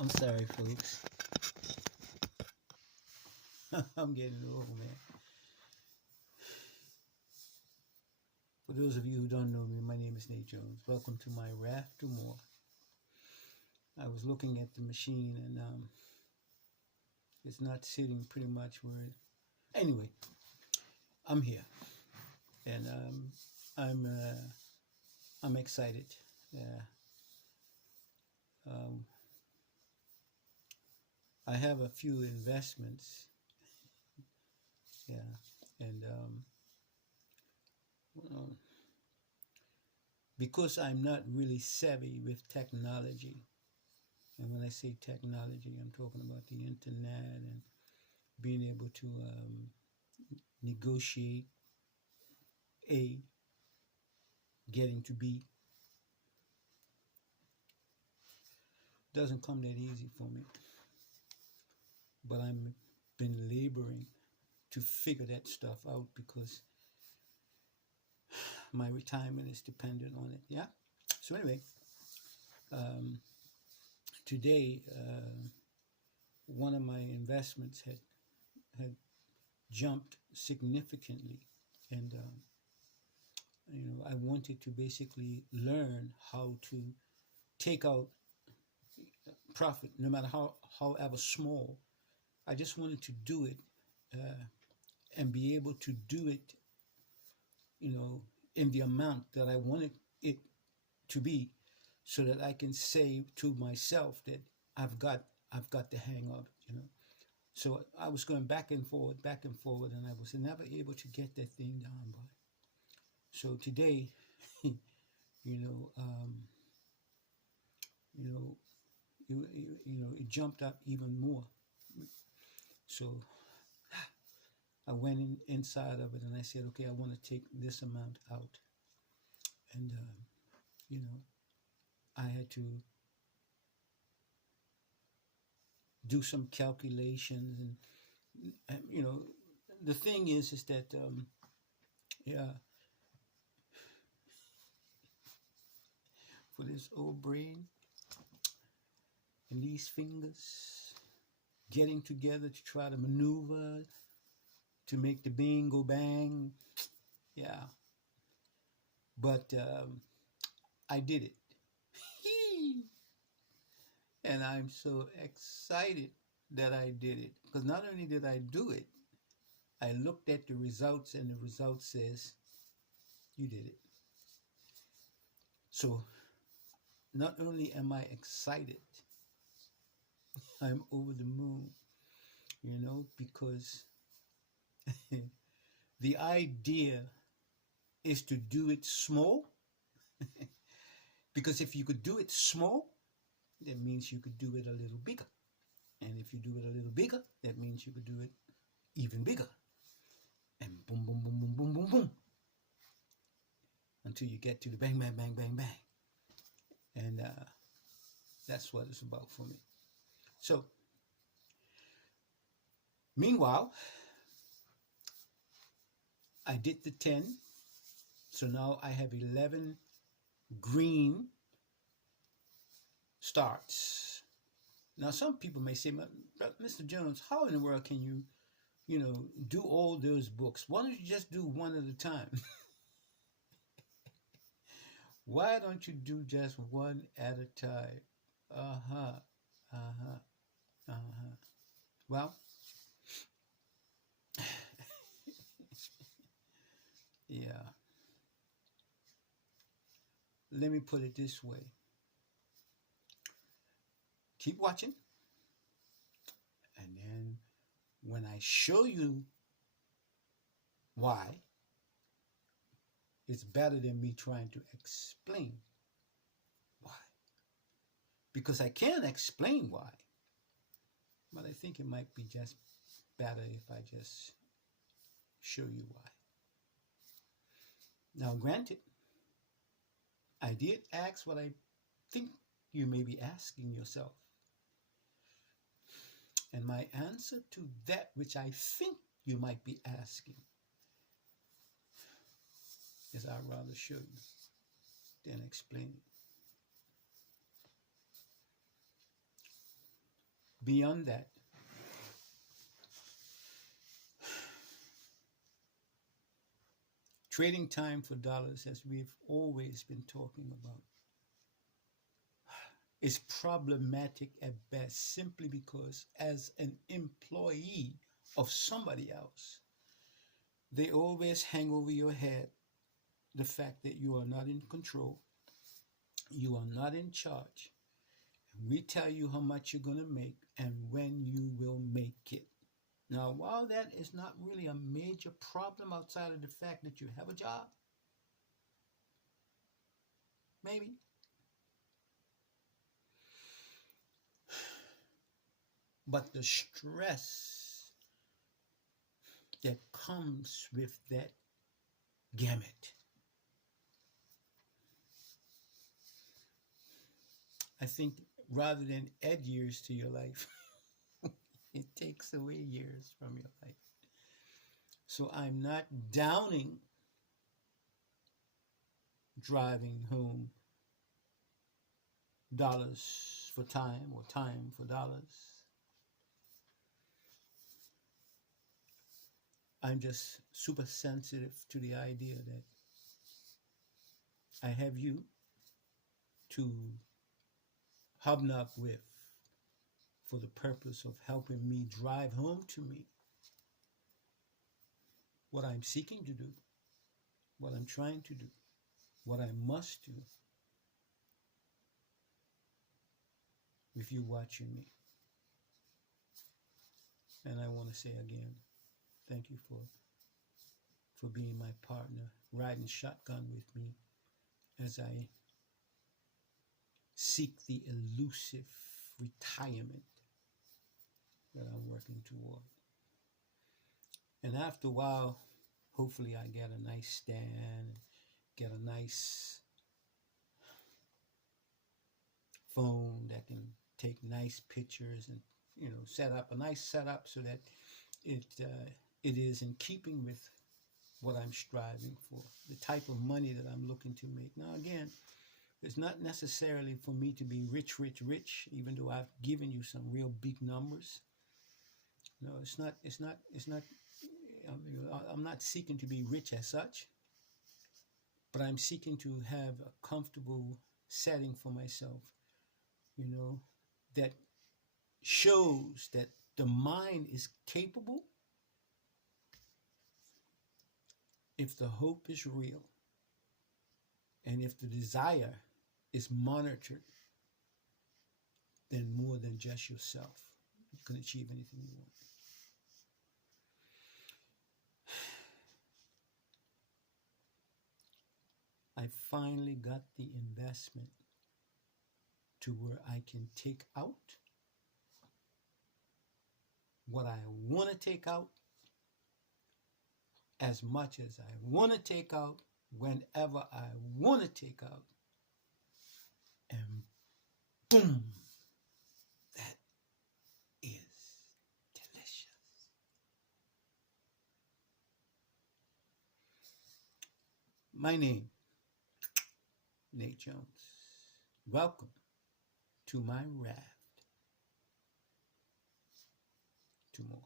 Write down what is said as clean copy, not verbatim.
I'm sorry, folks. I'm getting old, man. For those of you who don't know me, my name is Nate Jones. Welcome to my Raft to More. I was looking at the machine and it's not sitting pretty much where it... Anyway, I'm here and I'm excited. Yeah. Um, I have a few investments. Yeah, and well, because I'm not really savvy with technology, and when I say technology, I'm talking about the internet and being able to negotiate A, getting to B. Doesn't come that easy for me, but I'm been laboring to figure that stuff out because my retirement is dependent on it. Yeah. So anyway, um, today one of my investments had jumped significantly, and I wanted to basically learn how to take out profit, no matter however small. I just wanted to do it and be able to do it, in the amount that I wanted it to be, so that I can say to myself that I've got the hang of it. So I was going back and forward, and I was never able to get that thing down. By so today, you know, um, you know, it jumped up even more. So I went inside of it and I said, okay, I want to take this amount out, and you know, I had to do some calculations, and the thing is that yeah, for this old brain and these fingers getting together to try to maneuver to make the bing go bang. Yeah, but I did it. And I'm so excited that I did it, because not only did I do it, I looked at the results and the result says you did it. So not only am I excited, I'm over the moon, because the idea is to do it small. Because if you could do it small, that means you could do it a little bigger. And if you do it a little bigger, that means you could do it even bigger. And boom, boom, boom, boom, boom, boom, boom. Until you get to the bang, bang, bang, bang, bang. And that's what it's about for me. So, meanwhile, I did the 10. So now I have 11 green starts. Now, some people may say, Mr. Jones, how in the world can you, do all those books? Why don't you just do one at a time? Why don't you do just one at a time? Uh-huh, uh-huh, uh-huh. Well, yeah. Let me put it this way. Keep watching. And then when I show you why, it's better than me trying to explain why. Because I can explain why, but I think it might be just better if I just show you why. Now, granted, I did ask what I think you may be asking yourself. And my answer to that which I think you might be asking is I'd rather show you than explain it. Beyond that, trading time for dollars, as we've always been talking about, is problematic at best simply because, as an employee of somebody else, they always hang over your head the fact that you are not in control, you are not in charge. We tell you how much you're going to make and when you will make it. Now, while that is not really a major problem outside of the fact that you have a job, maybe, but the stress that comes with that gamut, I think rather than add years to your life, it takes away years from your life. So I'm not downing driving home dollars for time or time for dollars. I'm just super sensitive to the idea that I have you to hobnob with for the purpose of helping me drive home to me what I'm seeking to do, what I'm trying to do, what I must do with you watching me. And I want to say again, thank you for being my partner, riding shotgun with me as I seek the elusive retirement that I'm working toward. And after a while, hopefully I get a nice stand, get a nice phone that can take nice pictures and, set up a nice setup so that it is in keeping with what I'm striving for, the type of money that I'm looking to make. Now, again, it's not necessarily for me to be rich, even though I've given you some real big numbers. No, it's not. I'm not seeking to be rich as such, but I'm seeking to have a comfortable setting for myself, that shows that the mind is capable if the hope is real and if the desire is monitored, then more than just yourself, you can achieve anything you want. I finally got the investment to where I can take out what I want to take out as much as I want to take out, whenever I want to take out, and boom, that is delicious. My name, Nate Jones. Welcome to my raft. To more.